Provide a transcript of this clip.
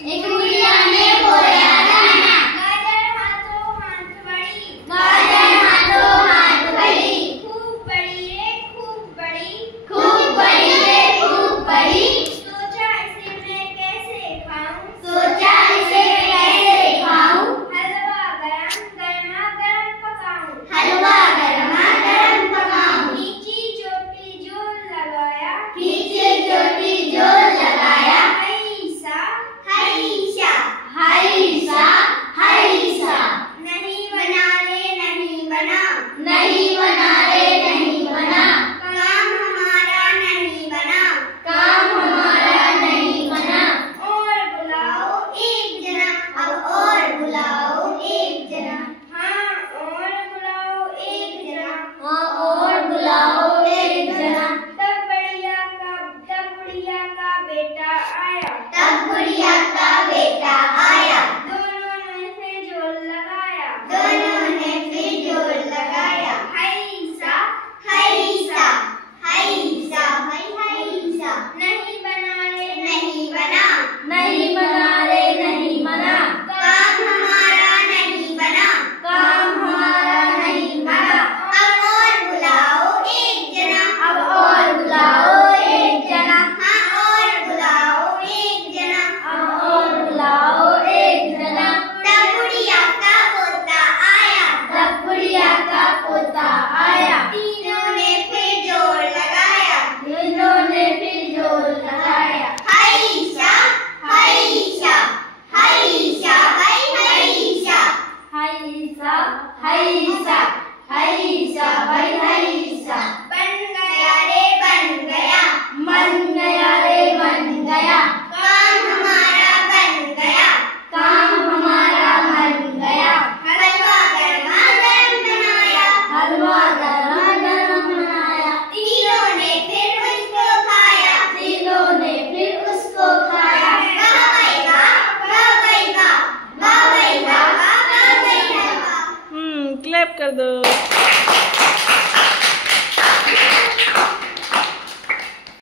एक गुड़िया ने बोया दाना। गाजर हाथों हाथ बड़ी, गाजर हाथों हाथ बड़ी। खूब बड़ी रे खूब बड़ी, खूब बड़ी रे खूब बड़ी। सोचा इसे मैं कैसे खाऊं, सोचा इसे कैसे खाऊं। हलवा गरम गरमा गरम पकाऊं, हलवा गरमा गरम पकाऊं। खींची चोटी जोर लगाया, खींची चोटी जोर लगाया। हईसा हईसा हईसा हईसा। नहीं बना रे नहीं बना, नहीं बना रे नहीं बना। काम हमारा नहीं बना, काम हमारा नहीं बना। और बुलाओ एक जना, अब और बुलाओ एक जना। हाँ और बुलाओ एक जना, हाँ और बुलाओ एक जना। तब बुढ़िया का बेटा आया, तब बुढ़िया का बेटा आया। दोनों ने फिर जोर लगाया, दोनों ने फिर जोर लगाया। हईसा हईसा हईसा हईसा। नहीं बना रे नहीं बना, नहीं बना रे नहीं बना। काम हमारा नहीं बना, काम हमारा नहीं बना। अब और बुलाओ एक जना, अब और बुलाओ एक जना। हाँ और बुलाओ एक जना, अब और बुलाओ एक जना। तब बुढ़िया का पोता आया, तब बुढ़िया का पोता आया। तीनों ने फिर जोर लगाया, तीनों ने फिर जोर लगाया। हईसा हईसा हईसा हईसा हईसा हईसा हईसा हईसा। बन गया रे बन गया, बन गया रे बन गया। काम हमारा बन गया, काम हमारा बन गया। हलवा गरमा गरम बनाया, हलवा गरमा गरम बनाया। तीनों ने फिर उसको खाया, तीनों ने फिर उसको खाया। वाह भाई वाह, वाह भाई वाह, वाह भाई वाह, वाह भाई वाह। क्लैप कर दो।